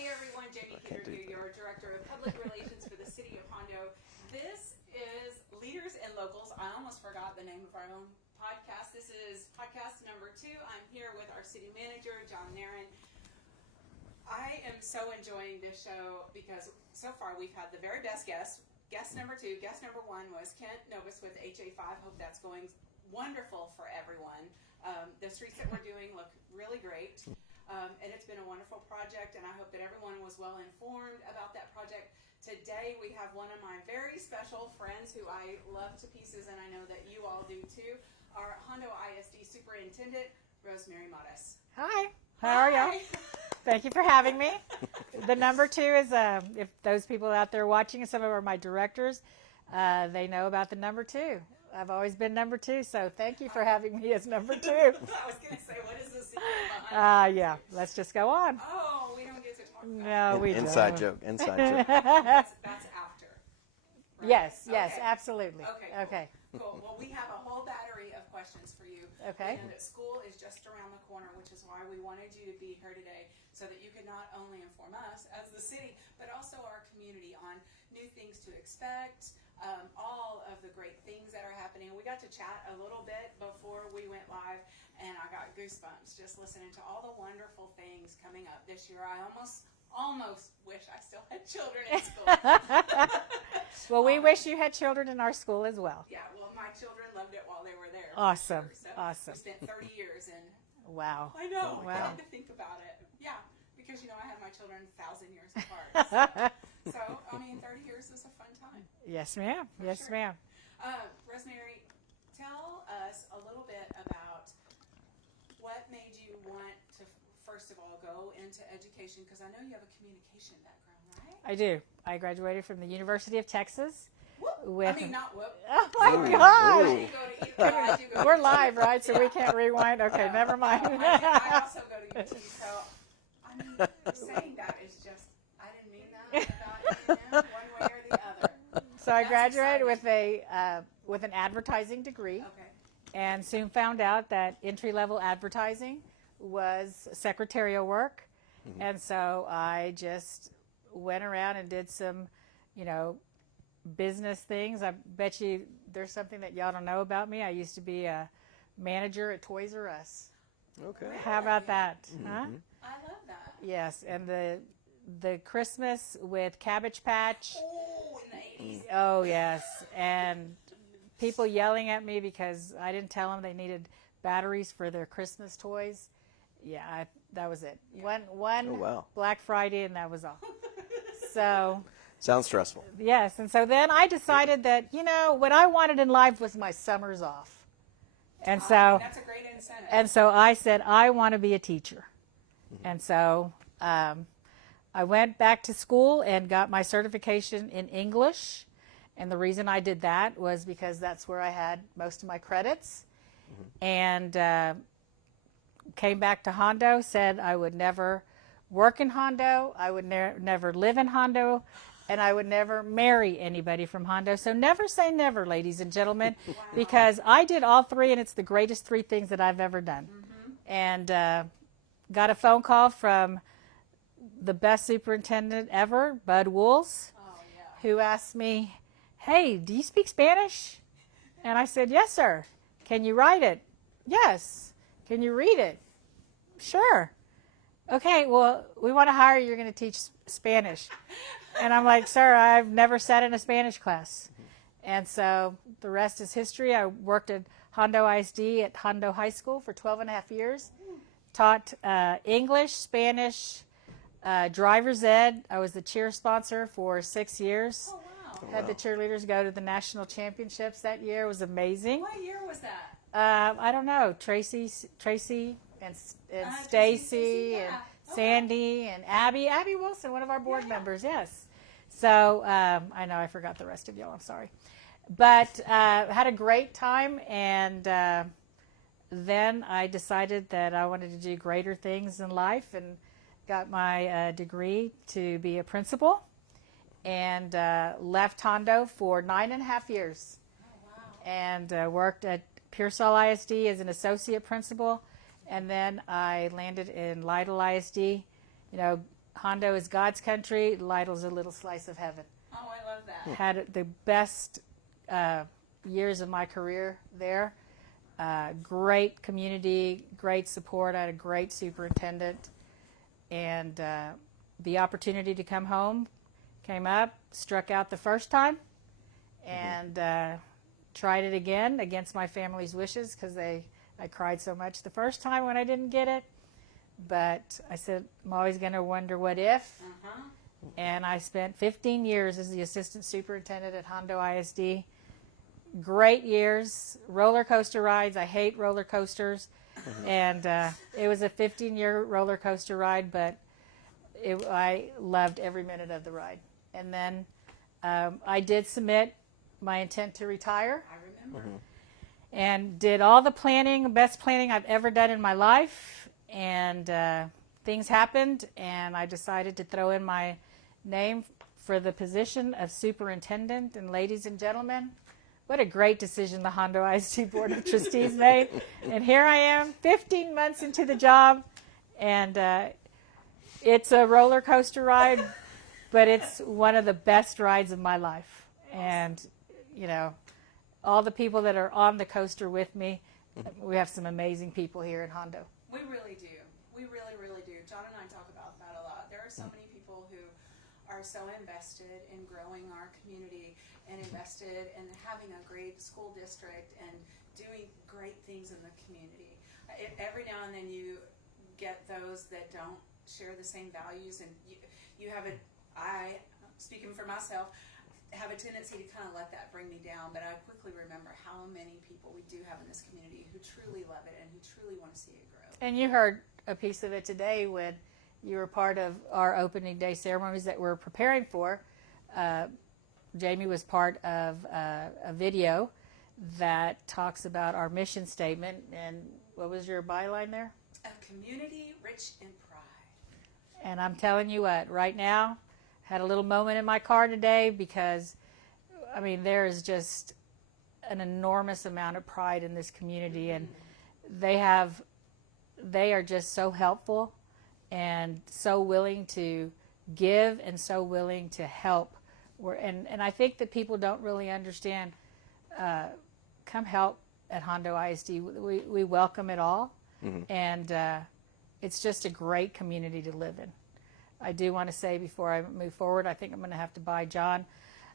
Hey everyone, Jamie Peter here, your Director of Public Relations for the City of Hondo. This is Leaders and Locals. I almost forgot the name of our own podcast. This is podcast number 2. I'm here with our City Manager, John Nairn. I am so enjoying this show because so far we've had the very best guests. Guest number 2, guest number 1 was Kent Novus with HA5. Hope that's going wonderful for everyone. The streets that we're doing look really great. And it's been a wonderful project, and I hope that everyone was well informed about that project. Today we have one of my very special friends who I love to pieces, and I know that you all do too, our Hondo ISD Superintendent, Rosemary Modis. Hi, how are y'all? Thank you for having me. The number 2 is, if those people out there watching, some of my directors, they know about the number 2. I've always been number 2, so thank you for having me as number 2. I was going to say, what is the secret behind Yeah, let's just go on. Oh, we don't get to talk about No, we don't. Inside joke. That's after. Right? Yes, Okay. absolutely. Okay, cool. Well, we have a whole battery of questions for you. Okay. We know that school is just around the corner, which is why we wanted you to be here today, so that you could not only inform us as the city, but also our community on new things to expect, all of the great things that are happening. We got to chat a little bit before we went live, and I got goosebumps just listening to all the wonderful things coming up this year. I almost wish I still had children in school. Well, we wish you had children in our school as well. Yeah, well, my children loved it while they were there. Awesome, Sure. So awesome. We spent 30 years in. Wow. I know. Wow. I had to think about it. Yeah, because I had my children 1,000 years apart. So, I mean, 30 years is a fun time. Yes, ma'am. Yes, sure. ma'am. Rosemary, tell us a little bit about what made you want to, first of all, go into education, because I know you have a communication background, right? I do. I graduated from the University of Texas. Whoop. I mean, not whoop. Oh my Ooh. gosh. Ooh. You go to either, you go We're to live, UT. right? So we can't rewind. Okay, never mind. I also go to UT, so I mean, saying that is just, I didn't mean that about one way or the other. So I That's graduated exciting. with an advertising degree, Okay. and soon found out that entry-level advertising was secretarial work, and so I just went around and did some, business things. I bet you there's something that y'all don't know about me. I used to be a manager at Toys R Us. Okay. How about that? Huh? I love that. Yes, and the Christmas with Cabbage Patch. Oh, in the 80s. Oh, yes. And people yelling at me because I didn't tell them they needed batteries for their Christmas toys. Yeah, that was it. Yeah. One Oh, wow. Black Friday, and that was all. So, Sounds stressful. yes. And so then I decided that, what I wanted in life was my summers off. And so, That's a great incentive. and so I said, I want to be a teacher. And so I went back to school and got my certification in English. And the reason I did that was because that's where I had most of my credits. And came back to Hondo, said I would never work in Hondo, I would never live in Hondo, and I would never marry anybody from Hondo. So never say never, ladies and gentlemen, because I did all 3, and it's the greatest 3 things that I've ever done. And got a phone call from the best superintendent ever, Bud Wools, who asked me, hey, do you speak Spanish? And I said, yes, sir. Can you write it? Yes. Can you read it? Sure. Okay, well, we want to hire you. You're going to teach Spanish. And I'm like, sir, I've never sat in a Spanish class. And so the rest is history. I worked at Hondo ISD at Hondo High School for 12 and a half years. Taught English, Spanish, driver's ed. I was the cheer sponsor for 6 years. Oh, wow. Had the cheerleaders go to the national championships that year. It was amazing. What year was that? I don't know. Tracy and Stacy, Stacy yeah. and Okay. Sandy and Abby Wilson, one of our board members. Yes. So I know I forgot the rest of y'all. I'm sorry, but had a great time, and then I decided that I wanted to do greater things in life, and got my degree to be a principal, and left Hondo for 9.5 years. Oh, wow. And worked at Pearsall ISD as an associate principal, and then I landed in Lytle ISD, Hondo is God's country. Lytle's a little slice of heaven. Oh, I love that. Had the best years of my career there. Great community, great support. I had a great superintendent. And the opportunity to come home came up, struck out the first time, and tried it again against my family's wishes because I cried so much the first time when I didn't get it. But I said, I'm always going to wonder what if. And I spent 15 years as the assistant superintendent at Hondo ISD. Great years, roller coaster rides. I hate roller coasters. And it was a 15-year roller coaster ride, but I loved every minute of the ride. And then I did submit my intent to retire. I remember. And did all the planning, best planning I've ever done in my life. And things happened, and I decided to throw in my name for the position of superintendent. And ladies and gentlemen, what a great decision the Hondo ISD Board of Trustees made. And here I am, 15 months into the job, and it's a roller coaster ride, but it's one of the best rides of my life. And, you know, all the people that are on the coaster with me, we have some amazing people here in Hondo. We really do. We really, really do. John and I talk about that a lot. There are so many people who are so invested in growing our community and invested in having a great school district and doing great things in the community. Every now and then you get those that don't share the same values, and you have speaking for myself, have a tendency to kind of let that bring me down, but I quickly remember how many people we do have in this community who truly love it and who truly want to see it grow. And you heard a piece of it today when you were part of our opening day ceremonies that we're preparing for. Jamie was part of a video that talks about our mission statement. And what was your byline there? A community rich in pride. And I'm telling you what, right now, had a little moment in my car today because, I mean, there is just an enormous amount of pride in this community, and they are just so helpful and so willing to give and so willing to help. And I think that people don't really understand, come help at Hondo ISD. We welcome it all, and it's just a great community to live in. I do want to say before I move forward, I think I'm going to have to buy John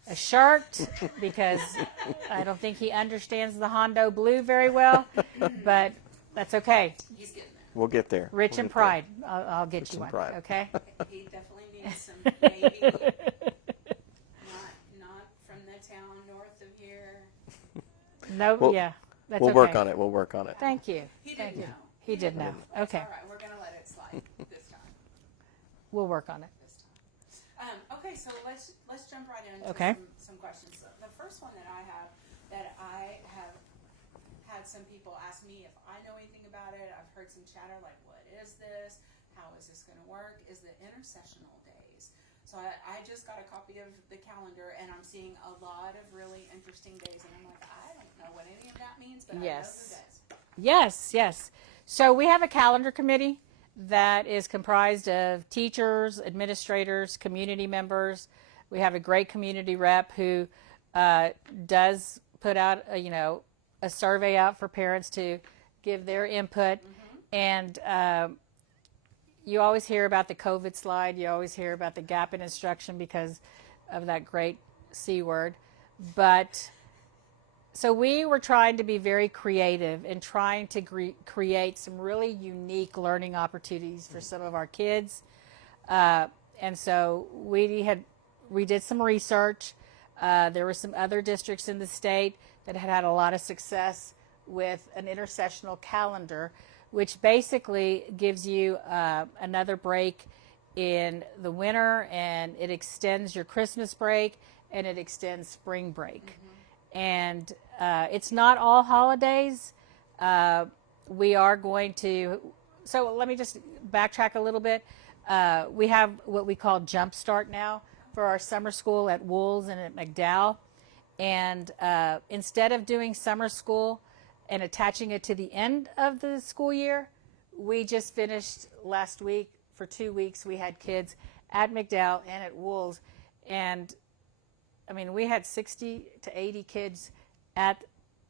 a shirt because I don't think he understands the Hondo blue very well, but that's okay. He's getting there. We'll get there. Rich in pride. I'll get Rich you in one, pride. He okay? definitely needs some, maybe not from the town north of here. No, Well, yeah, that's We'll okay. work on it. We'll work on it. Thank you. He Thank didn't you. know. He did know. It's Okay, all right. We're going to let it slide this time. we'll work on it. Okay, so let's jump right into Okay. some questions. So the first one that I have had some people ask me if I know anything about it. I've heard some chatter like, what is this? How is this going to work? Is the intersessional days? So I just got a copy of the calendar, and I'm seeing a lot of really interesting days, and I'm like, I don't know what any of that means, but Yes. I know who does. Yes. So we have a calendar committee that is comprised of teachers, administrators, community members. We have a great community rep who does put out a survey out for parents to give their input. And you always hear about the COVID slide. You always hear about the gap in instruction because of that great C word. But so we were trying to be very creative and trying to create some really unique learning opportunities for some of our kids. And so we did some research. There were some other districts in the state that had a lot of success with an intersessional calendar, which basically gives you another break in the winter, and it extends your Christmas break, and it extends spring break. And it's not all holidays. We are going to, so let me just backtrack a little bit. We have what we call Jump Start now for our summer school at Wool's and at McDowell. And instead of doing summer school and attaching it to the end of the school year, we just finished last week for 2 weeks. We had kids at McDowell and at Wolves, and I mean, we had 60 to 80 kids at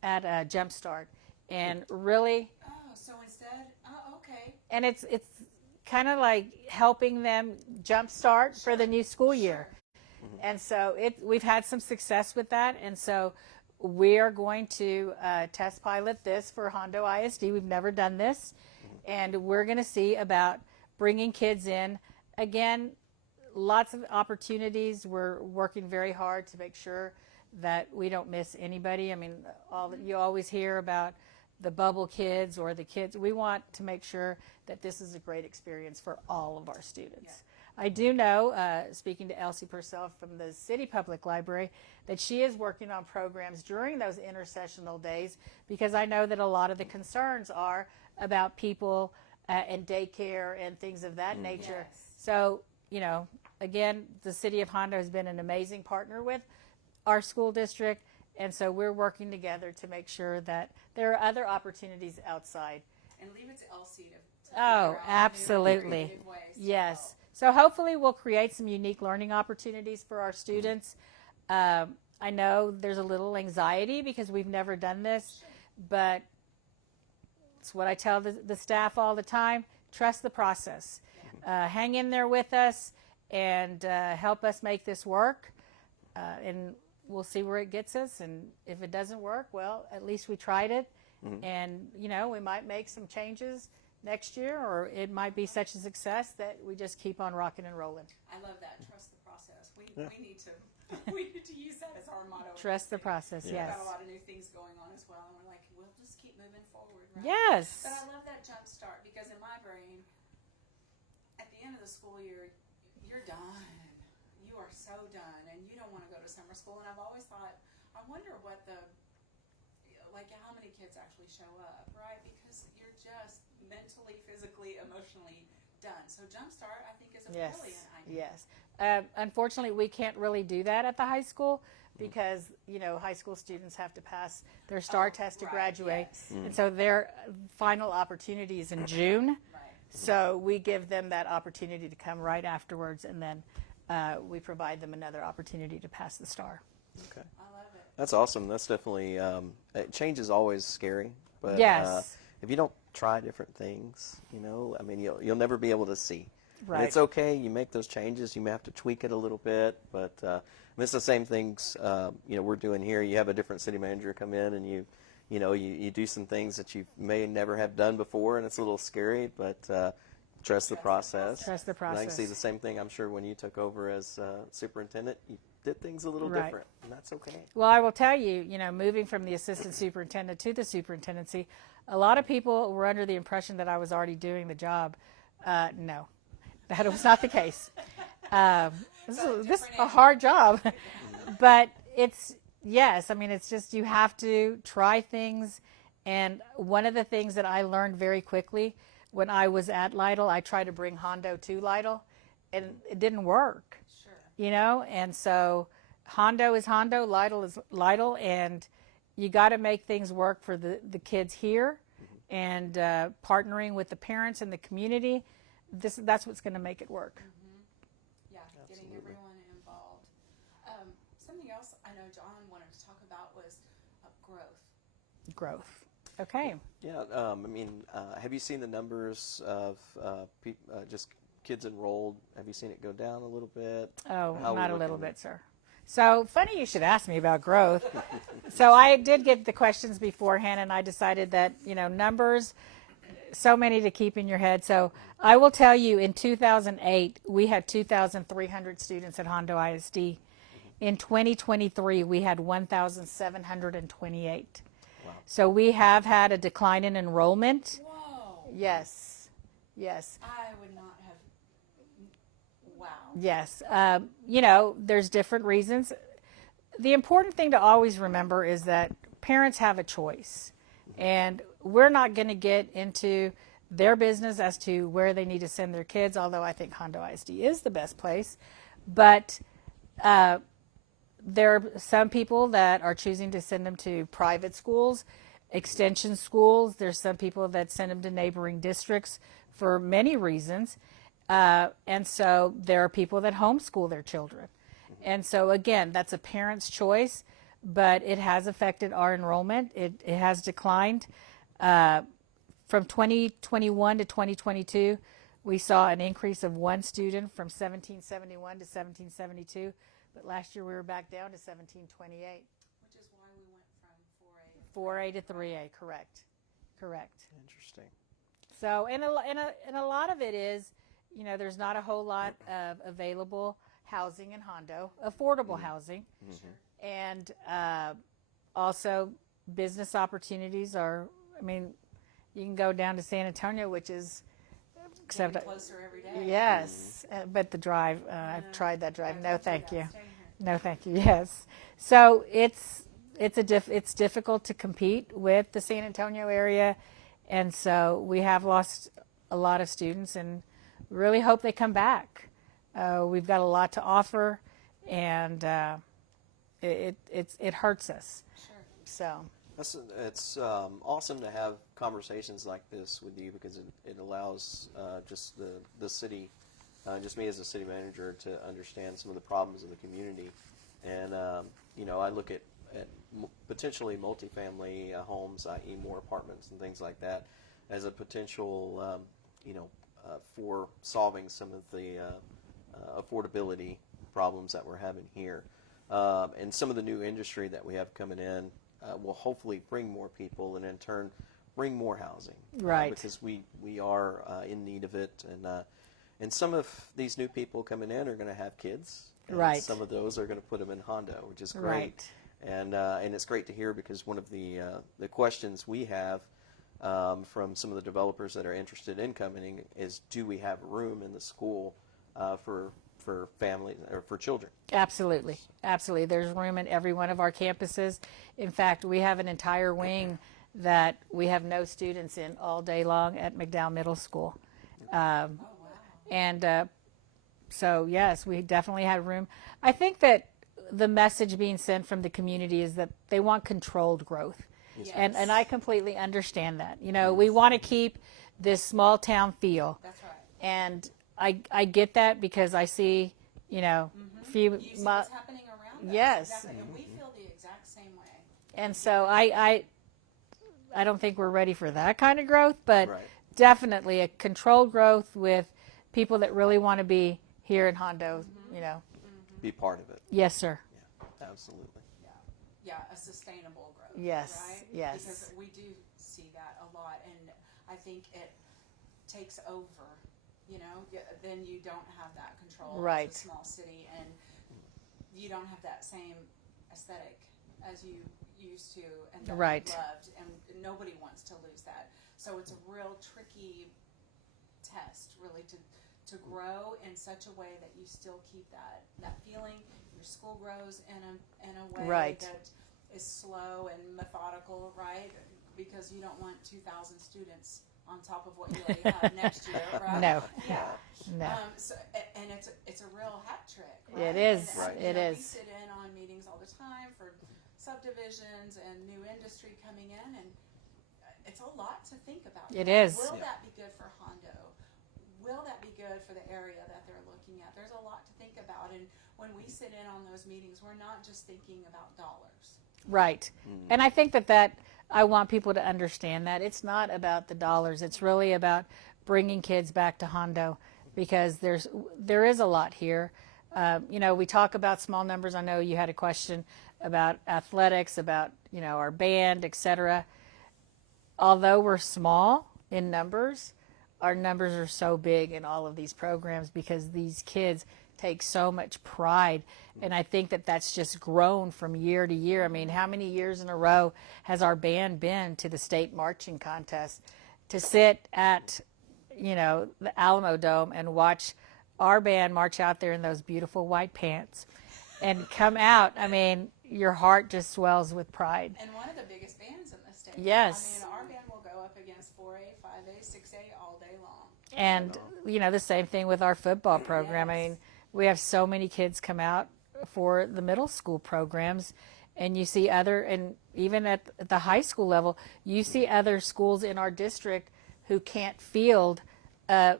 Jumpstart, and really. Oh, so instead, okay. And it's kind of like helping them jumpstart for the new school year. And so we've had some success with that. And so we are going to test pilot this for Hondo ISD. We've never done this. And we're going to see about bringing kids in. Again, lots of opportunities. We're working very hard to make sure that we don't miss anybody. I mean, you always hear about the bubble kids or the kids. We want to make sure that this is a great experience for all of our students. Yeah. I do know, speaking to Elsie Purcell from the City Public Library, that she is working on programs during those intersessional days, because I know that a lot of the concerns are about people and daycare and things of that nature. Yes. So, again, the City of Hondo has been an amazing partner with our school district, and so we're working together to make sure that there are other opportunities outside. And leave it to Elsie to Oh, figure out new absolutely. creative ways to Yes. help. So hopefully we'll create some unique learning opportunities for our students. I know there's a little anxiety because we've never done this, but it's what I tell the staff all the time. Trust the process. Hang in there with us and help us make this work. And we'll see where it gets us. And if it doesn't work, well, at least we tried it. And, we might make some changes next year, or it might be such a success that we just keep on rocking and rolling. I love that. Trust the process. We need to use that as our motto. Trust the process, We've yes. got a lot of new things going on as well, and we're like, we'll just keep moving forward, right? Yes. But I love that jump start, because in my brain, at the end of the school year, you're done. You are so done, and you don't want to go to summer school. And I've always thought, I wonder what how many kids actually show up, right? Because you're just mentally, physically, emotionally done. So Jumpstart, I think, is a brilliant idea. Yes. Unfortunately, we can't really do that at the high school because, high school students have to pass their STAR test to right, graduate. yes. And so their final opportunity is in June. Right. So we give them that opportunity to come right afterwards, and then we provide them another opportunity to pass the STAR. Okay. I love it. That's awesome. That's definitely, change is always scary. But Yes. if you don't try different things, you'll never be able to see. Right. And it's okay. You make those changes. You may have to tweak it a little bit, but it's the same things we're doing here. You have a different city manager come in, and you do some things that you may never have done before, and it's a little scary, but trust the process. Trust the And I can process. see the same thing. I'm sure when you took over as superintendent, you did things a little Right. different, and that's okay. Well, I will tell you, moving from the assistant superintendent to the superintendency, a lot of people were under the impression that I was already doing the job. No, that was not the case. This is a hard job, but it's just you have to try things. And one of the things that I learned very quickly when I was at Lytle, I tried to bring Hondo to Lytle, and it didn't work. Sure. And so Hondo is Hondo, Lytle is Lytle, and you got to make things work for the kids here, and partnering with the parents and the community. That's what's going to make it work. Yeah, getting everyone involved. Something else I know John wanted to talk about was growth. Okay. Yeah, have you seen the numbers of just kids enrolled? Have you seen it go down a little bit? Oh, How not a we're little looking? bit, sir. So funny you should ask me about growth. So I did get the questions beforehand, and I decided that, numbers, so many to keep in your head. So I will tell you, in 2008, we had 2,300 students at Hondo ISD. In 2023, we had 1,728. Wow. So we have had a decline in enrollment. Whoa. Yes. I would not have. Wow. Yes. There's different reasons. The important thing to always remember is that parents have a choice, and we're not going to get into their business as to where they need to send their kids, although I think Hondo ISD is the best place. But there are some people that are choosing to send them to private schools, extension schools. There's some people that send them to neighboring districts for many reasons. And so there are people that homeschool their children. And so, again, that's a parent's choice, but it has affected our enrollment. It has declined. From 2021 to 2022, we saw an increase of one student from 1771 to 1772, but last year we were back down to 1728. Which is why we went from 4A 4A to 3A, correct. Interesting. So, and a lot of it is, there's not a whole lot of available housing in Hondo, affordable housing. Mm-hmm. And also business opportunities are, you can go down to San Antonio, which is, getting closer every day. yes, but the drive, I've tried that drive. No, thank you. Stay here. No, thank you. Yes. So it's difficult to compete with the San Antonio area. And so we have lost a lot of students and really hope they come back. We've got a lot to offer, and it hurts us. Sure. So It's awesome to have conversations like this with you, because it allows just the city, just me as a city manager, to understand some of the problems in the community. And I look at potentially multifamily homes, i.e. more apartments and things like that, as a potential for solving some of the affordability problems that we're having here. And some of the new industry that we have coming in will hopefully bring more people, and in turn bring more housing. Right. Because we are in need of it, and some of these new people coming in are going to have kids. And Right. Some of those are going to put them in Hondo, which is great. Right. And it's great to hear, because one of the questions we have from some of the developers that are interested in coming in is, do we have room in the school for families or for children? absolutely. There's room in every one of our campuses. In fact, we have an entire wing that we have no students in all day long at McDowell Middle School. Oh, wow. And so, yes, we definitely have room. I think that the message being sent from the community is that they want controlled growth. Yes. And I completely understand that. We want to keep this small town feel. That's right. And I get that, because I see, few. You see what's happening around us. Yes. Exactly. And we feel the exact same way. And so I don't think we're ready for that kind of growth, but Right. definitely a controlled growth with people that really want to be here in Hondo. Be part of it. Yes, sir. Yeah, absolutely. Yeah, a sustainable growth. Yes, Right? yes. Because we do see that a lot, and I think it takes over. Then you don't have that control Right. as a small city, and you don't have that same aesthetic as you used to and that Right. you loved, and nobody wants to lose that. So it's a real tricky test, really, to grow in such a way that you still keep that feeling. Your school grows in a way Right. that is slow and methodical, right? Because you don't want 2,000 students on top of what you already have next year, right? No. Yeah. No. And it's a real hat trick, right? It is. And, Right. It We is. sit in on meetings all the time for subdivisions and new industry coming in, and it's a lot to think about. It is. Will Yeah. that be good for Hondo? Will that be good for the area that they're looking at? There's a lot to think about, and when we sit in on those meetings, we're not just thinking about dollars. Right. And I think that I want people to understand that it's not about the dollars. It's really about bringing kids back to Hondo, because there is a lot here. We talk about small numbers. I know you had a question about athletics, about our band, etc. Although we're small in numbers, our numbers are so big in all of these programs, because these kids take so much pride. And I think that that's just grown from year to year. I mean, how many years in a row has our band been to the state marching contest? To sit at, the Alamo Dome and watch our band march out there in those beautiful white pants and come out, your heart just swells with pride. And one of the biggest bands in the state. Yes. Our band will go up against 4A, 5A, 6A all day long. And, the same thing with our football program. Yes. We have so many kids come out for the middle school programs, and you see and even at the high school level, you see other schools in our district who can't field a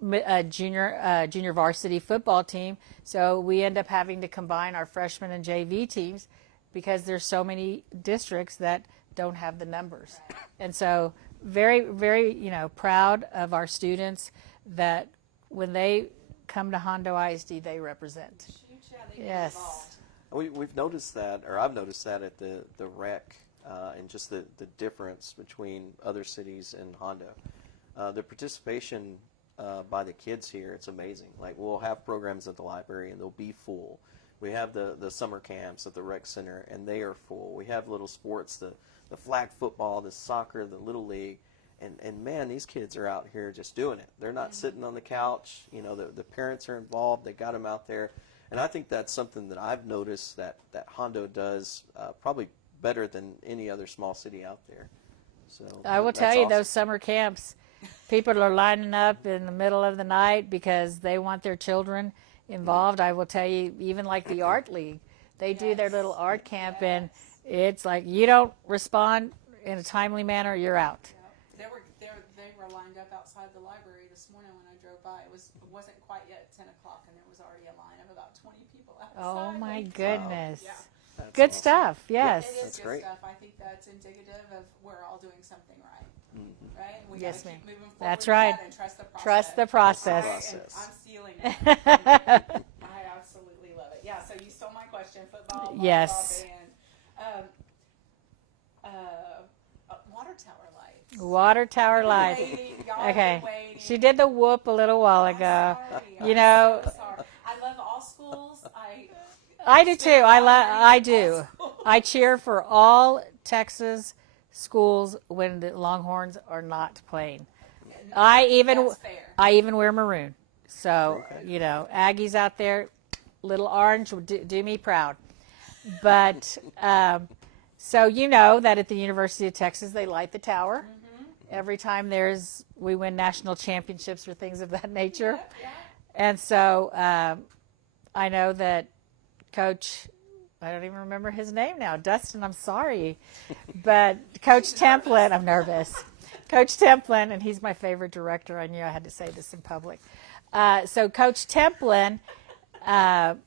junior varsity football team. So we end up having to combine our freshman and JV teams because there's so many districts that don't have the numbers. And so very, very, proud of our students that when they come to Hondo ISD, they represent. Yes. We've noticed that, or I've noticed that at the rec, and just the difference between other cities and Hondo. The participation by the kids here, it's amazing. Like, we'll have programs at the library and they'll be full. We have the summer camps at the rec center and they are full. We have little sports, the flag football, the soccer, the little league, and man, these kids are out here just doing it. They're not sitting on the couch. The parents are involved. They got them out there. And I think that's something that I've noticed that Hondo does probably better than any other small city out there. So I will tell you, those summer camps, people are lining up in the middle of the night because they want their children involved. I will tell you, even like the art league, they do their little art camp, and it's like, you don't respond in a timely manner, you're out. They were lined up outside the library this morning when I drove by. It wasn't quite yet 10 o'clock, and there was already a line of about 20 people outside. Oh my goodness. Yeah. That's Good awesome. stuff, yes. It is That's good great. stuff. I think that's indicative of we're all doing something right. Mm-hmm. Right? We Yes, gotta ma'am. keep moving forward That's with right. that and trust the process. Trust the process. And I'm stealing it. I absolutely love it. Yeah, so you stole my question. Football, volleyball, Yes. band. Water tower lights. Water tower lights. Y'all Okay. been waiting. She did the whoop a little while I'm ago. sorry. You know, I'm so sorry. I love all schools. I do too. I do. All schools. I cheer for all Texas schools when the Longhorns are not playing. I even wear maroon. So, Aggies out there, little orange would do me proud. But so that at the University of Texas they light the tower every time we win national championships or things of that nature. Yeah. And so I know that Coach, I don't even remember his name now, Dustin, I'm sorry, but Coach Templin, I'm nervous. Coach Templin, and he's my favorite director. I knew I had to say this in public. So Coach Templin had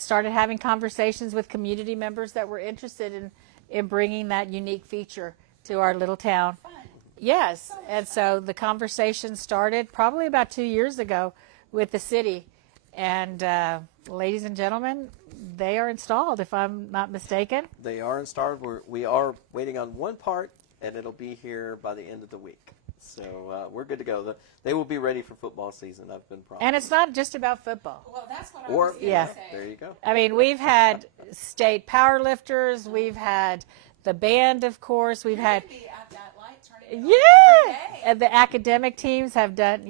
started having conversations with community members that were interested in bringing that unique feature to our little town. Fun. Yes, and so the conversation started probably about 2 years ago with the city. And ladies and gentlemen, they are installed, if I'm not mistaken. They are installed. We are waiting on one part, and it'll be here by the end of the week. So we're good to go. They will be ready for football season. I've been promised. And it's not just about football. Well, that's what I was going to say. There you go. I mean, we've had state powerlifters. We've had the band, of course. We've had, You're gonna be at that light turning on every day. and the academic teams have done,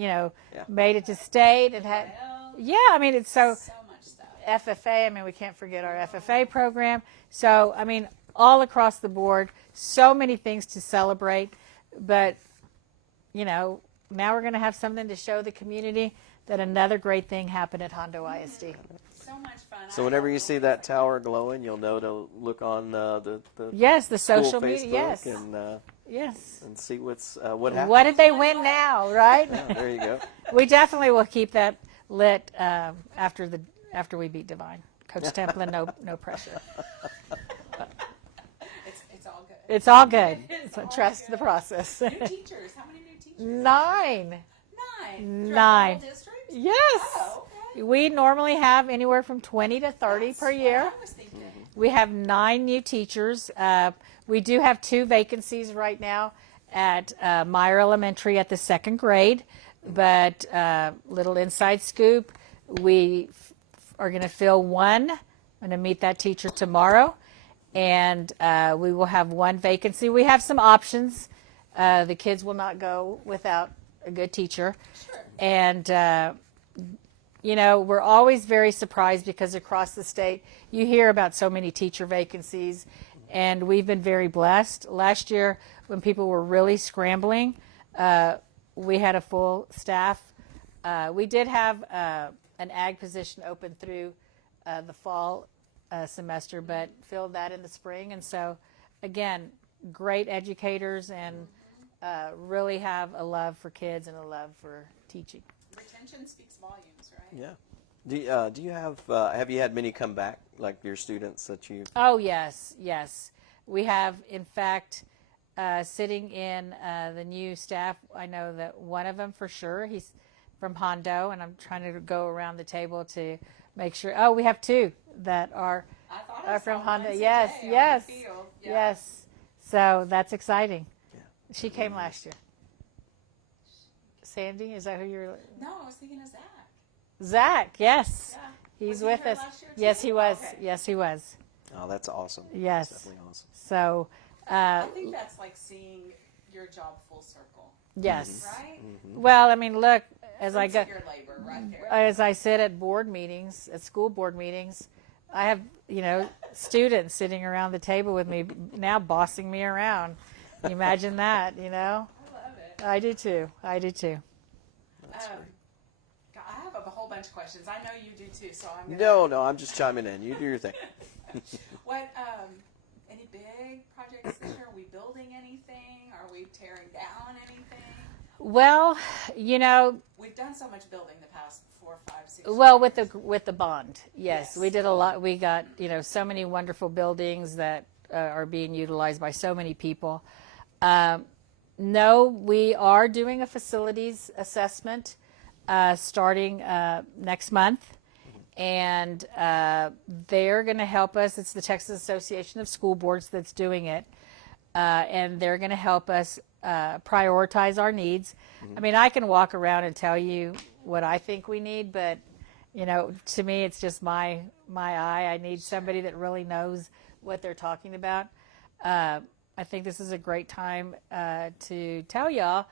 made it to state and had. Well, I mean, it's so much stuff. FFA. I mean, we can't forget our FFA program. So, I mean, all across the board, so many things to celebrate. But, now we're going to have something to show the community that another great thing happened at Hondo ISD. So much fun. So whenever you see that tower glowing, you'll know to look on the Yes, the school social media. Facebook Yes, and and see what happened. what did they win now? Right? Yeah, there you go. We definitely will keep that lit after we beat Divine. Coach Templin, no pressure. It's all good. It's all good. It's So all trust good. the process. New teachers. How many new teachers? 9. 9. Throughout Nine. the whole district? Yes. Oh, okay. We normally have anywhere from 20 to 30 That's per what year. I was thinking. We have 9 new teachers. We do have 2 vacancies right now at Meyer Elementary at the 2nd grade. But little inside scoop, we are going to fill 1. I'm going to meet that teacher tomorrow. And we will have 1 vacancy. We have some options. The kids will not go without a good teacher. Sure. And we're always very surprised because across the state you hear about so many teacher vacancies, and we've been very blessed. Last year, when people were really scrambling, we had a full staff. We did have an ag position open through the fall semester, but filled that in the spring. And so, again, great educators and really have a love for kids and a love for teaching. Retention speaks volumes, right? Yeah. Do you have you had many come back, like your students that you? Oh, yes, yes. We have, in fact, sitting in the new staff, I know that one of them for sure, he's from Hondo, and I'm trying to go around the table to make sure. Oh, we have two that are I thought I from saw Hondo. one Yes, today on yes, the field. Yeah. yes. So that's exciting. Yeah. She came last year. Sandy, is that who you're? No, I was thinking of Zach. Zach, yes. Yeah. He's Was he with here us. last year too? Yes, he was. Okay. Yes, he was. Oh, that's awesome. Yes. That's definitely awesome. So, I think that's like seeing your job full circle, yes. right? Well, I mean, look, as I Fruits go, of your labor right there. as I sit at board meetings, at school board meetings, I have, students sitting around the table with me now bossing me around. Can you imagine that, I love it. I do too. That's great. I have a whole bunch of questions. I know you do too, so I'm gonna. No, I'm just chiming in. You do your thing. What? Any big projects this year? Are we building anything? Are we tearing down anything? Well, We've done so much building the past 4, 5, 6 well, years. with the bond, yes, Yes. we did a lot. We got so many wonderful buildings that are being utilized by so many people. No, we are doing a facilities assessment starting next month, and they're going to help us. It's the Texas Association of School Boards that's doing it, and they're going to help us prioritize our needs. I mean, I can walk around and tell you what I think we need, but to me, it's just my eye. I need somebody that really knows what they're talking about. I think this is a great time to tell y'all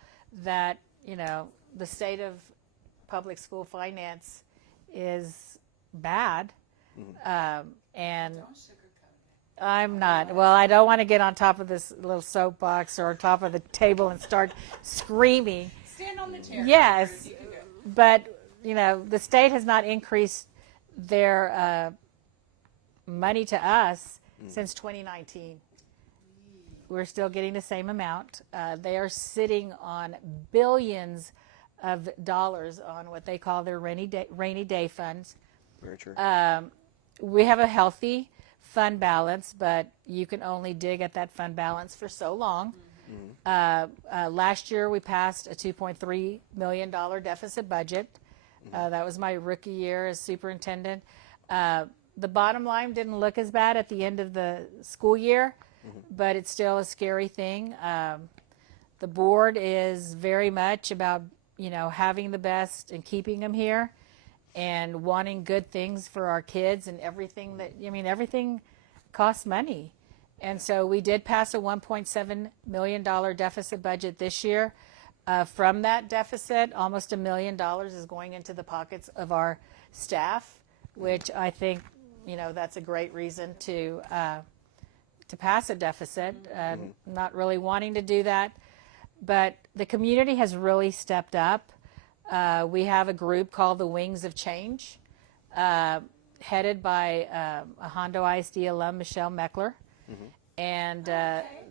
that the state of public school finance is bad, and Don't sugarcoat it. I'm not. Well, I don't want to get on top of this little soapbox or on top of the table and start screaming. Stand on the chair. Yes, You can do it. but the state has not increased their money to us since 2019. We're still getting the same amount. They are sitting on billions of dollars on what they call their rainy day funds. Very true. We have a healthy fund balance, but you can only dig at that fund balance for so long. Last year, we passed a $2.3 million deficit budget. That was my rookie year as superintendent. The bottom line didn't look as bad at the end of the school year, but it's still a scary thing. The board is very much about, having the best and keeping them here and wanting good things for our kids and everything everything costs money. And so we did pass a $1.7 million deficit budget this year. From that deficit, almost $1 million is going into the pockets of our staff, which I think, that's a great reason to pass a deficit. Not really wanting to do that, but the community has really stepped up. We have a group called the Wings of Change, headed by a Hondo ISD alum, Michelle Meckler. And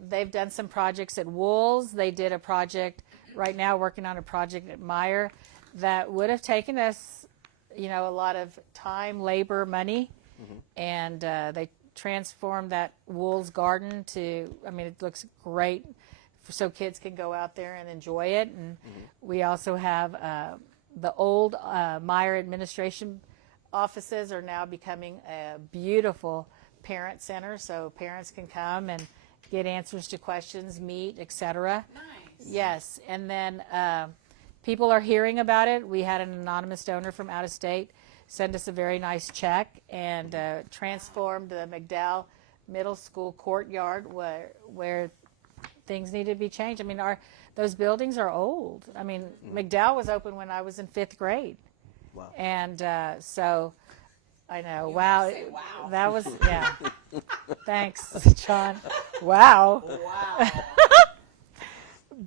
they've done some projects at Wool's. They did a project right now, working on a project at Meyer that would have taken us, a lot of time, labor, money. And they transformed that Wool's garden to, it looks great so kids can go out there and enjoy it. And we also have the old Meyer administration offices are now becoming a beautiful parent center, so parents can come and get answers to questions, meet, etc. Nice. Yes, and then people are hearing about it. We had an anonymous donor from out of state send us a very nice check and transformed the McDowell Middle School courtyard where things need to be changed. Those buildings are old. McDowell was open when I was in 5th grade. Wow. And so I know. You Wow. have to say wow. That was, yeah. Thanks, John. Wow. Wow.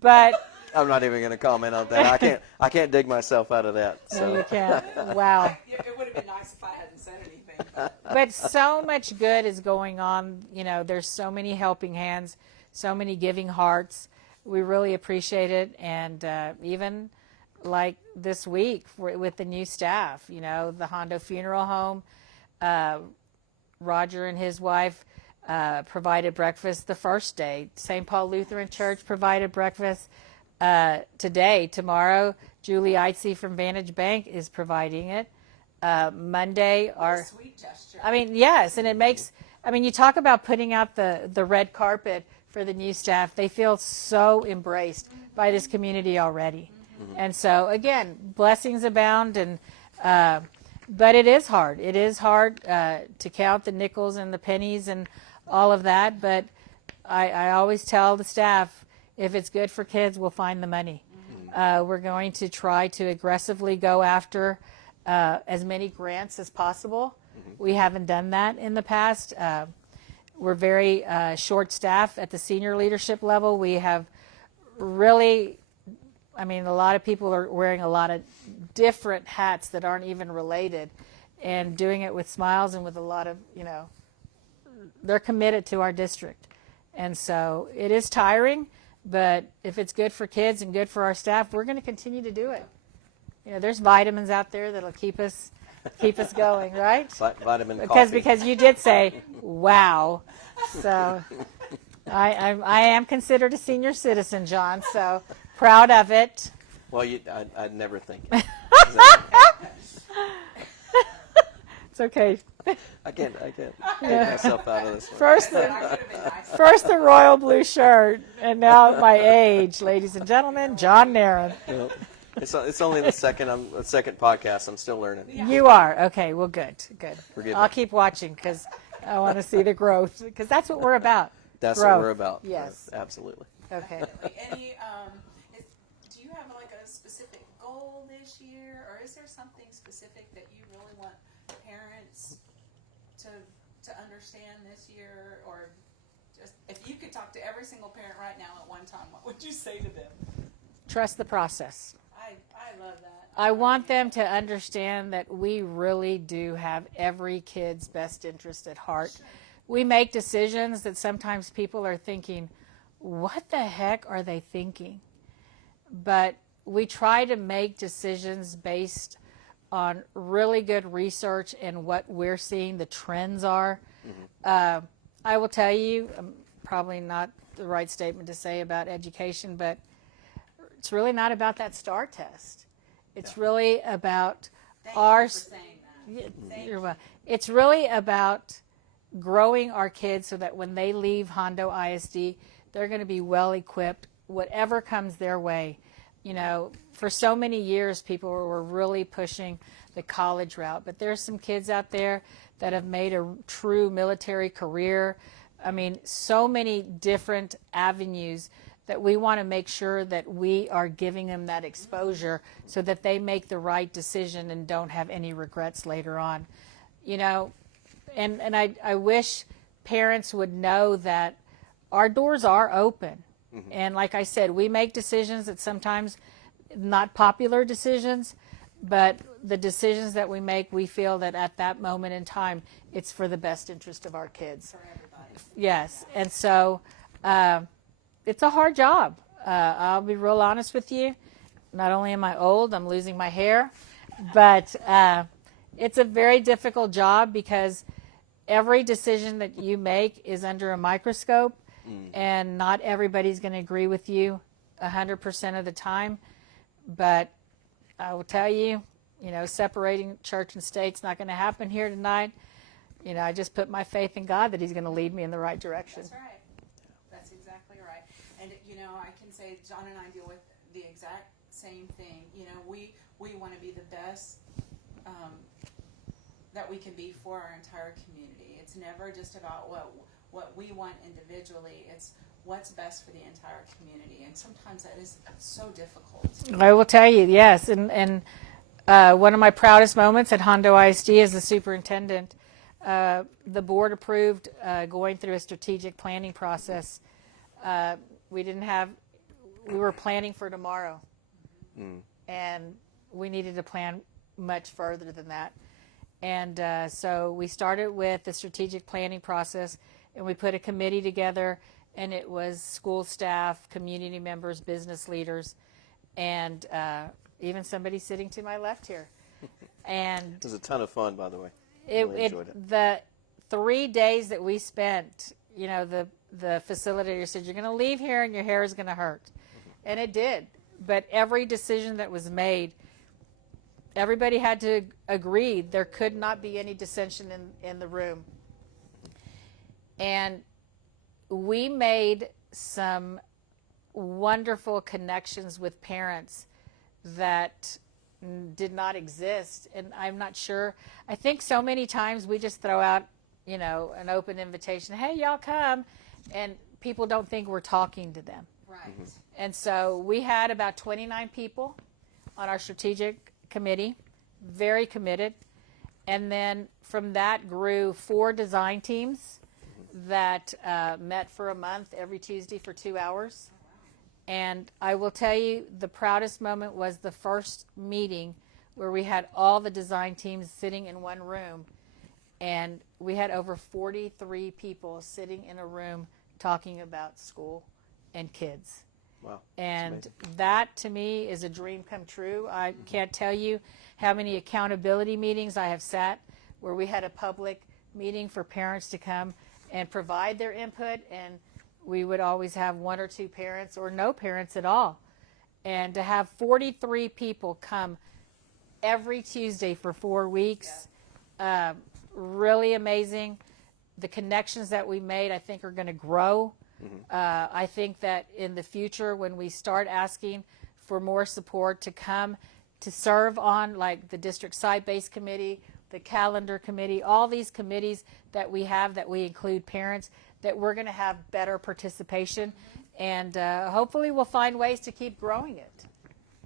But I'm not even going to comment on that. I can't dig myself out of that. no, So you can't. Wow. It would have been nice if I hadn't said anything. But so much good is going on. There's so many helping hands, so many giving hearts. we really appreciate it. And even like this week with the new staff, you know, the Hondo Funeral Home, Roger and his wife provided breakfast the first day. St. Paul Lutheran Church provided breakfast today. Tomorrow, Julie Eitze from Vantage Bank is providing it. Monday, What a sweet gesture. I mean, yes, and it makes, I mean, you talk about putting out the red carpet for the new staff. They feel so embraced by this community already. And so, again, blessings abound, and but it is hard. It is hard to count the nickels and the pennies and all of that, but I always tell the staff, if it's good for kids, we'll find the money. We're going to try to aggressively go after as many grants as possible. We haven't done that in the past. We're very short-staffed at the senior leadership level. We have really, I mean, a lot of people are wearing a lot of different hats that aren't even related, and doing it with smiles and with a lot of, you know, they're committed to our district. And so it is tiring, but if it's good for kids and good for our staff, we're going to continue to do it. You know, there's vitamins out there that'll keep us going, right? Vitamin coffee. Because you did say, wow. So I am considered a senior citizen, John, so proud of it. Well, I'd never think. It's okay. I can't take myself out of this one. First the royal blue shirt, and now at my age, ladies and gentlemen, John Nairn. Well, it's only the second podcast. I'm still learning. You are. Okay, well, good. Forgive me. I'll keep watching because I want to see the growth, because that's what we're about. That's growth. what we're about. Yes. Absolutely. Okay. Any, do you have like a specific goal this year, or is there something specific that you really want parents to understand this year? Or just, if you could talk to every single parent right now at one time, what would you say to them? Trust the process. I love that. I want them to understand that we really do have every kid's best interest at heart. Sure. We make decisions that sometimes people are thinking, what the heck are they thinking? But we try to make decisions based on really good research and what we're seeing the trends are. I will tell you, probably not the right statement to say about education, but it's really not about that STAR test. It's really about Thank our. you for saying that. It's really about growing our kids so that when they leave Hondo ISD, they're going to be well equipped, whatever comes their way. You know, for so many years, people were really pushing the college route, but there's some kids out there that have made a true military career. I mean, so many different avenues that we want to make sure that we are giving them that exposure so that they make the right decision and don't have any regrets later on. You know, and I wish parents would know that our doors are open. And like I said, we make decisions that sometimes not popular decisions, but the decisions that we make, we feel that at that moment in time, it's for the best interest of our kids. For everybody. Yes, and so it's a hard job. I'll be real honest with you. Not only am I old, I'm losing my hair, but it's a very difficult job because every decision that you make is under a microscope, and not everybody's going to agree with you 100% of the time. But I will tell you, you know, separating church and state's not going to happen here tonight. You know, I just put my faith in God that He's going to lead me in the right direction. That's right. That's exactly right. And, you know, I can say John and I deal with the exact same thing. You know, we want to be the best that we can be for our entire community. It's never just about what we want individually. It's what's best for the entire community. And sometimes that is so difficult. I will tell you, yes. And one of my proudest moments at Hondo ISD as the superintendent, the board approved going through a strategic planning process. We were planning for tomorrow. And we needed to plan much further than that. And so we started with the strategic planning process, and we put a committee together, and it was school staff, community members, business leaders, and even somebody sitting to my left here. And It was a ton of fun, by the way. it, Really enjoyed it. the 3 days that we spent, you know, the facilitator said, you're going to leave here and your hair is going to hurt. And it did. But every decision that was made, everybody had to agree there could not be any dissension in the room. And we made some wonderful connections with parents that did not exist. And I'm not sure. I think so many times we just throw out, you know, an open invitation. Hey, y'all come. And people don't think we're talking to them. Right. And so we had about 29 people on our strategic committee, very committed. And then from that grew 4 design teams that met for a month every Tuesday for 2 hours. And I will tell you, the proudest moment was the first meeting where we had all the design teams sitting in one room. And we had over 43 people sitting in a room talking about school and kids. Wow. And that, to me, is a dream come true. I can't tell you how many accountability meetings I have sat where we had a public meeting for parents to come and provide their input, and we would always have 1 or 2 parents or no parents at all. And to have 43 people come every Tuesday for 4 weeks, really amazing. The connections that we made, I think, are going to grow. I think that in the future, when we start asking for more support to come to serve on, like the district site-based committee, the calendar committee, all these committees that we have that we include parents, that we're going to have better participation, and hopefully we'll find ways to keep growing it.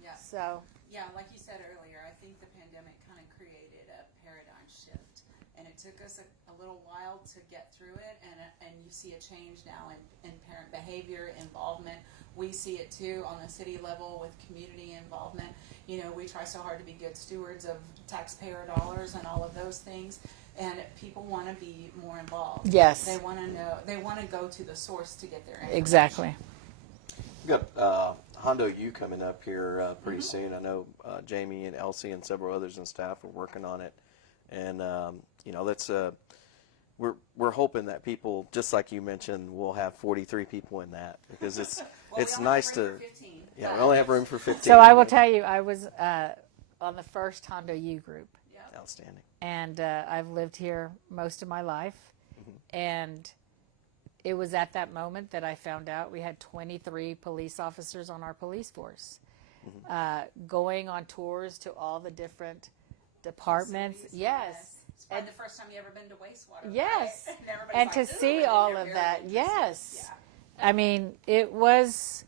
Yeah. So, Yeah, like you said earlier, I think the pandemic kind of created a paradigm shift, and it took us a little while to get through it, and you see a change now in parent behavior, involvement. We see it too on the city level with community involvement. You know, we try so hard to be good stewards of taxpayer dollars and all of those things, and people want to be more involved. yes, They want to know. They want to go to the source to get their information. exactly. We've got Hondo U coming up here pretty soon. I know Jamie and Elsie and several others in staff are working on it, and you know, that's we're hoping that people, just like you mentioned, will have 43 people in that, because it's Well, it's we only nice have room to for 15, we only have room for 15. So I will tell you, I was on the first Hondo U group. Yeah. Outstanding. And I've lived here most of my life. And it was at that moment that I found out we had 23 police officers on our police force, going on tours to all the different departments. Facilities, Yes. It's probably the first time you ever been to wastewater. Yes. Right? everybody's And like, to "Ooh," see and all they're of very that. interested. Yes. Yeah. I mean, it was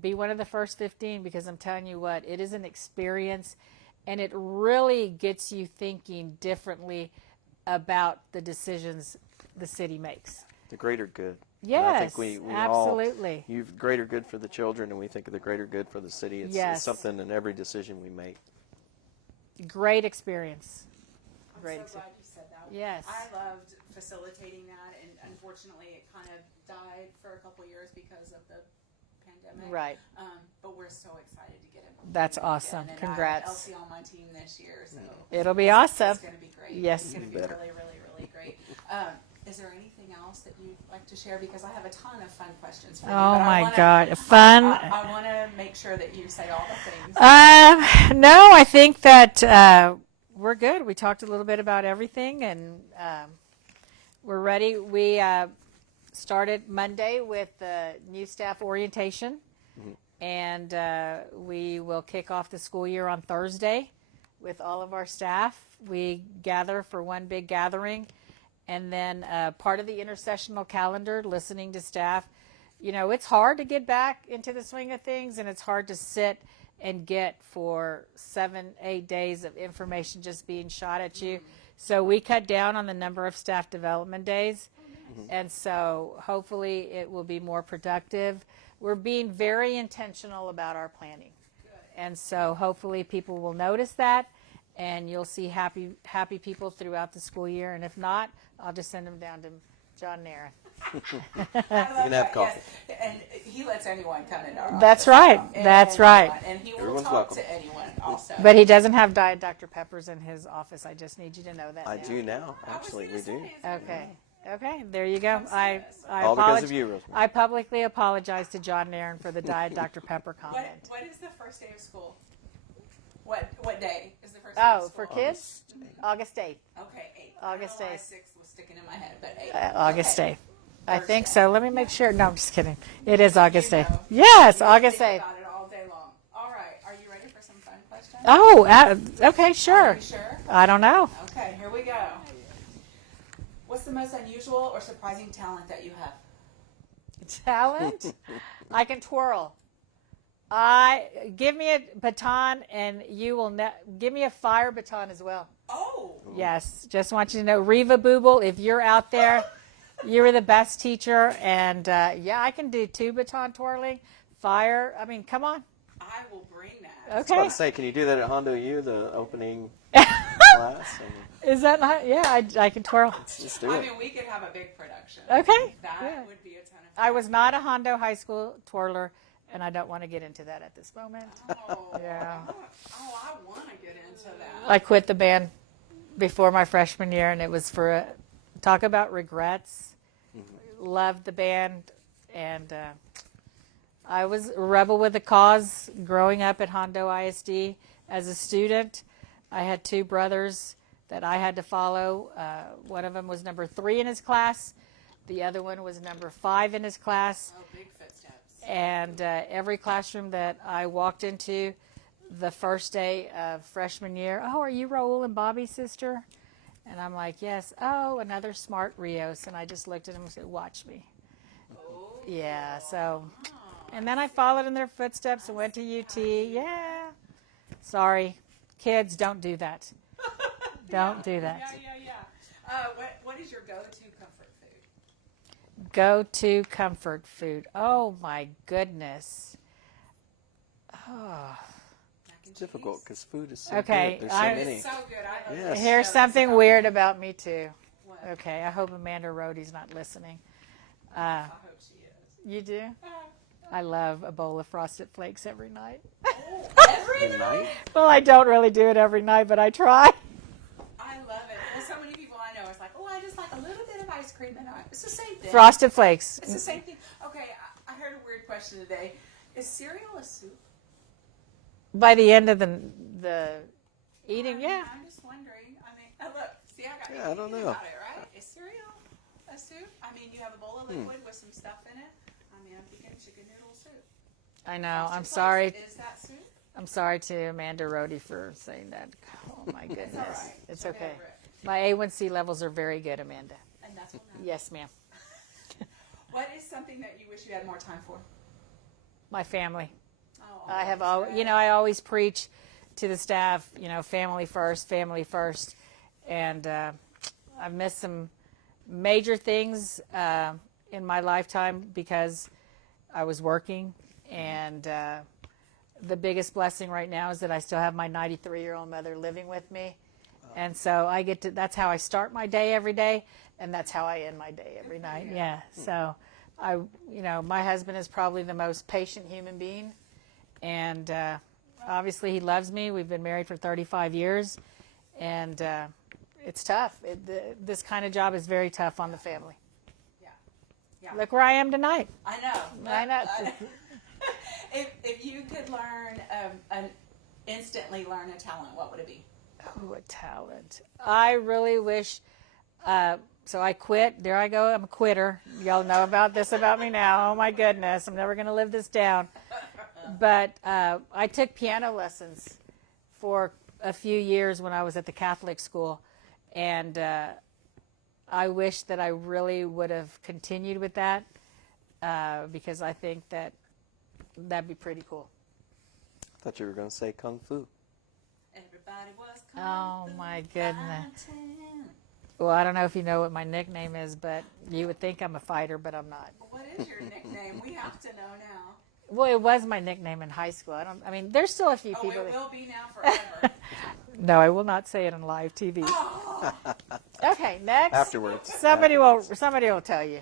be one of the first 15, because I'm telling you what, it is an experience, and it really gets you thinking differently about the decisions the city makes. The greater good. And Yes, I think we absolutely. all, you've greater good for the children, and we think of the greater good for the city. It's Yes. something in every decision we make. Great experience. I'm Great so experience. glad you said that. Yes. I loved facilitating that, and unfortunately it kind of died for a couple years because of the pandemic. Right. But we're so excited to get it. That's again, awesome. and Congrats. I have Elsie on my team this year, so It'll be awesome. it's going to be great. Yes. It's going to be Better. really, really, really great. Is there anything else that you'd like to share? Because I have a ton of fun questions for you. Oh but I my wanna- God. Fun. I want to make sure that you say all the things. No, I think that we're good. We talked a little bit about everything, and we're ready. We started Monday with the new staff orientation, and we will kick off the school year on Thursday with all of our staff. We gather for one big gathering, and then part of the intersessional calendar, listening to staff. You know, it's hard to get back into the swing of things, and it's hard to sit and get for 7-8 days of information just being shot at you. So we cut down on the number of staff development days, and so hopefully it will be more productive. We're being very intentional about our planning, and so hopefully people will notice that, and you'll see happy people throughout the school year. And if not, I'll just send them down to John Nairn. I love You can have that, coffee. yes. And he lets anyone come into our That's office. right. And That's anyone. right. And he will Everyone's talk welcome. to anyone also. But he doesn't have Diet Dr. Peppers in his office. I just need you to know that. I now. do now. I was Actually, gonna we do. say, it's Okay. Okay. There you go. I All because of you, Rosemary. I publicly apologize to John Nairn for the Diet Dr. Pepper What comment. is the first day of school? What day is the first day of Oh, school? for kids? August 8th. Okay, 8. August I don't know why 8th. 6 was sticking in my head, but 8. August Okay. 8th. I think Thursday. so. Let me make sure. No, I'm just kidding. It is August You 8th. know. Yes, You August think 8th. about it all day long. All right, are you ready for some fun questions? Oh, okay, Are sure. you sure? I don't know. Okay, here we go. What's the most unusual or surprising talent that you have? Talent? I can twirl. Give me a baton, and you will give me a fire baton as well. Oh, Yes, just want you to know, Reva Booble, if you're out there, you were the best teacher, and yeah, I can do 2 baton twirling, fire. I mean, come on. I will bring that. I was Okay. about to say, can you do that at Hondo U, the opening class? Is that not? Yeah, I can twirl. Let's do I it. mean, we could have a big production. Okay. That Yeah. would be a ton of fun. I was not a Hondo High School twirler, and I don't want to get into that at this moment. Oh, Yeah. I want to get into that. I quit the band before my freshman year, and it was for talk about regrets. Loved the band, and I was a rebel with a cause growing up at Hondo ISD as a student. I had 2 brothers that I had to follow. One of them was number 3 in his class. The other one was number 5 in his class. Oh, big footsteps. And every classroom that I walked into the first day of freshman year, oh, are you Raul and Bobby's sister? And I'm like, yes. Oh, another smart Rios. And I just looked at him and said, watch me. Oh. Yeah, so. And then I followed in their footsteps and went to UT. Yeah. Sorry. Kids, don't do that. Don't do that. Yeah. What is your go-to comfort food? Go-to comfort food. Oh, my goodness. Oh. Mac and It's difficult cheese? because food is so Okay, good. There's so I- many. It's so good. I love Yes. this Here's show. something It's weird about me, too. What? Okay, I hope Amanda Rohde's not listening. I hope she is. You do? I love a bowl of Frosted Flakes every night. Every Good night? night. Well, I don't really do it every night, but I try. I love it. Well, so many people I know is like, oh, I just like a little bit of ice cream, and it's the same thing. Frosted Flakes. It's the same thing. Okay, I heard a weird question today. Is cereal a soup? By the end of the eating, yeah. I'm just wondering. I mean, look, see, I got Yeah, I don't thinking know. about it, right? Is cereal a soup? I mean, you have a bowl of liquid with some stuff in it. I mean, I'm thinking chicken noodle soup. I know. Frosted I'm Flakes. sorry. Is that soup? I'm sorry to Amanda Rohde for saying that. Oh, my goodness. It's all right. It's Get okay. over it. My A1C levels are very good, Amanda. And that's what matters. Yes, ma'am. What is something that you wish you had more time for? My family. Oh, I have always, all, you know, I always preach to the staff, you know, family first, and I've missed some major things in my lifetime because I was working, and the biggest blessing right now is that I still have my 93-year-old mother living with me, and so I get to. That's how I start my day every day, and that's how I end my day every night. Yeah, so you know, my husband is probably the most patient human being. And obviously he loves me. We've been married for 35 years. And it's tough. This kind of job is very tough on the family. Yeah. Yeah. Look where I am tonight. I know. I know. If you could learn, instantly learn a talent, what would it be? Oh, a talent. I really wish. So I quit. There I go. I'm a quitter. Y'all know about this about me now. Oh, my goodness. I'm never going to live this down. But I took piano lessons for a few years when I was at the Catholic school, and I wish that I really would have continued with that because I think that that'd be pretty cool. I thought you were going to say kung fu. Everybody was Oh, my goodness. fighting. Well, I don't know if you know what my nickname is, but you would think I'm a fighter, but I'm not. What is your nickname? We have to know now. Well, it was my nickname in high school. I mean, there's still a few Oh, people it that. will be now forever. No, I will not say it on live TV. Oh, Okay, next. Afterwards. Somebody will tell you.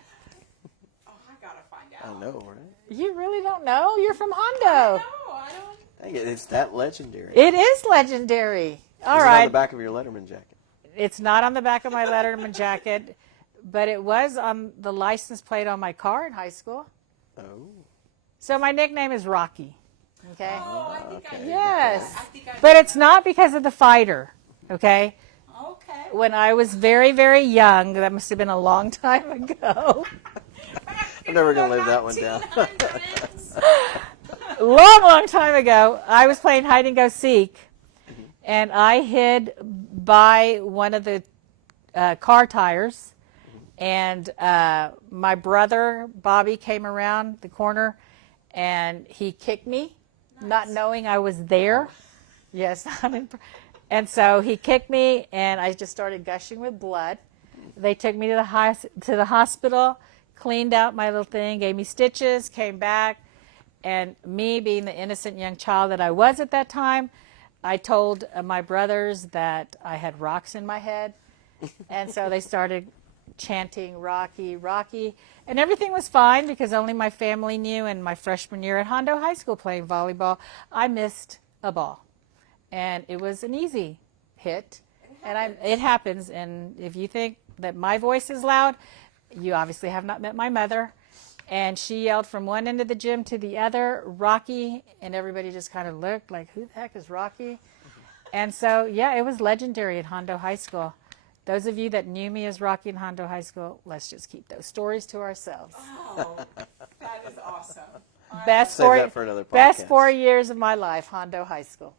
oh, I gotta find I out. know, right? You really don't know? You're from No, Hondo. I don't. Dang it, it's that legendary. It is legendary. All Is it on right. the back of your Letterman jacket? It's not on the back of my Letterman jacket, but it was on the license plate on my car in high school. Oh. So my nickname is Rocky. Okay? Oh, I think I okay. do. Yes. I think I But do it's that. not because of the fighter. Okay? Okay. When I was very, very young, that must have been a long time ago. I'm never going to live that one down. 1900s. Long, long time ago, I was playing hide and go seek, and I hid by one of the car tires, and my brother Bobby came around the corner, and he kicked me, not knowing I was there. Yes, and so he kicked me, and I just started gushing with blood. They took me to the hospital, cleaned out my little thing, gave me stitches, came back. And me being the innocent young child that I was at that time, I told my brothers that I had rocks in my head. And so they started chanting, Rocky, Rocky. And everything was fine because only my family knew. And my freshman year at Hondo High School playing volleyball, I missed a ball. And it was an easy hit. It happens. And if you think that my voice is loud, you obviously have not met my mother. And she yelled from one end of the gym to the other, Rocky, and everybody just kind of looked like, who the heck is Rocky? And so, yeah, it was legendary at Hondo High School. Those of you that knew me as Rocky in Hondo High School, let's just keep those stories to ourselves. Oh, that is awesome. Best Save that for another podcast. best 4 years of my life, Hondo High School.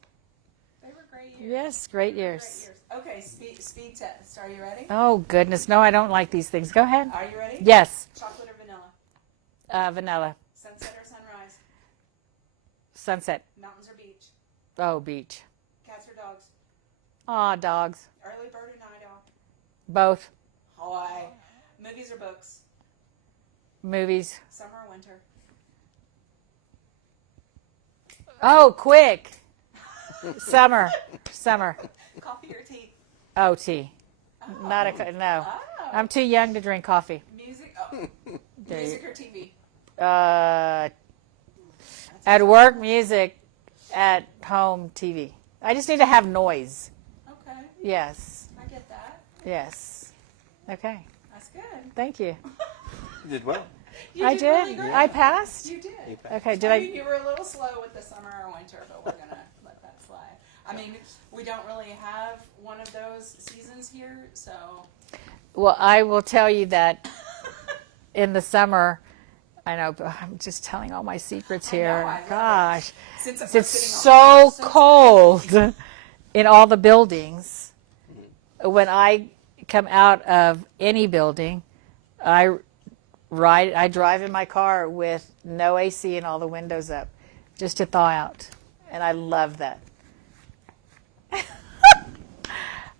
They were great years. Yes, great They were years. great years. Okay, speed test. Are you ready? Oh, goodness. No, I don't like these things. Go ahead. Are you ready? Yes, Chocolate or vanilla? vanilla. Sunset or sunrise? Sunset. Mountains or beach? Oh, beach. Cats or dogs? Aw, dogs. Early bird or night owl? Both. Hawaii. Movies or books? Movies. Summer or winter? Oh, quick. Summer. Coffee or tea? Oh, tea. Not no. Oh. I'm too young to drink coffee. Music. Oh. There Music or TV? At work, music. At home, TV. I just need to have noise. Okay, Yes. I get that. Yes. Okay. That's good. Thank you. You did well. You I did. did. Really great. I passed. You did. You passed. Okay. Did I I? mean, you were a little slow with the summer or winter, but we're gonna let that slide. I mean, we don't really have one of those seasons here, so. Well, I will tell you that in the summer. I know, but I'm just telling all my secrets here. I love it. Gosh. Since It's we're sitting on so the- cold in all the buildings. When I come out of any building, I drive in my car with no AC and all the windows up just to thaw out. And I love that.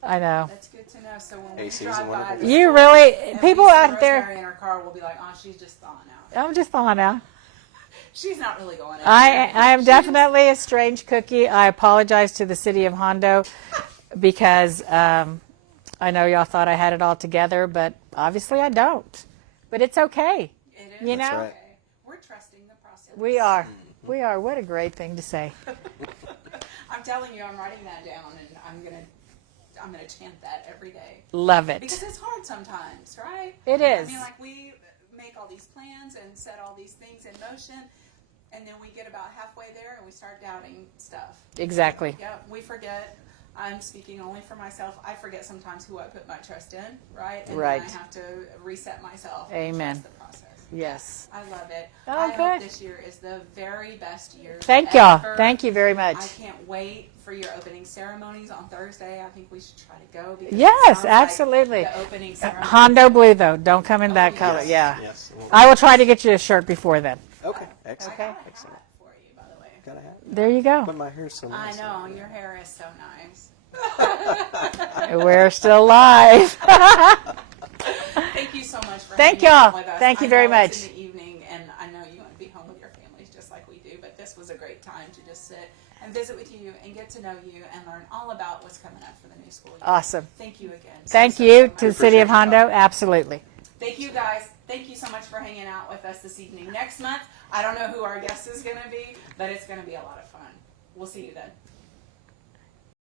I know. That's good to know. So when we AC is a drive by, wonderful the thing. You store really, and people we see out there, Rosemary in her car, we'll be like, oh, she's just thawing out. I'm just thawing out. She's not really going I anywhere. am definitely a strange cookie. I apologize to the city of Hondo because I know y'all thought I had it all together, but obviously I don't. But it's okay. It is. You It's know? right. okay. We're trusting the process. We are. We are. What a great thing to say. I'm telling you, I'm writing that down, and I'm gonna chant that every day Love it. because it's hard sometimes, right? It is. I mean, like we make all these plans and set all these things in motion, and then we get about halfway there and we start doubting stuff. Exactly. Yeah, we forget. I'm speaking only for myself. I forget sometimes who I put my trust in, right? And Right. then I have to reset myself. Amen. And trust the process. Yes. I love it. Oh, I hope good. this year is the very best year. Thank y'all. ever. Thank you very much. I can't wait for your opening ceremonies on Thursday. I think we should try to go. Because it Yes, sounds like absolutely. the opening ceremony. Hondo blue, though. Don't come in that Oh, color. yes. Yeah. Yes. I will try to get you a shirt before then. Okay. I Excellent. got a hat Excellent. for you, by the way. Got a hat. There you go. But my hair's so I nice. know your hair is so nice. We're still live. Thank you so much for Thank hanging out y'all. with us. Thank you I very know it's much. in the evening, and I know you want to be home with your families just like we do, but this was a great time to just sit and visit with you and get to know you and learn all about what's coming up for the new school year. Awesome. Thank you again. Thank so you much. to the City of Hondo. Absolutely. Thank you, guys. Thank you so much for hanging out with us this evening. Next month, I don't know who our guest is going to be, but it's going to be a lot of fun. We'll see you then.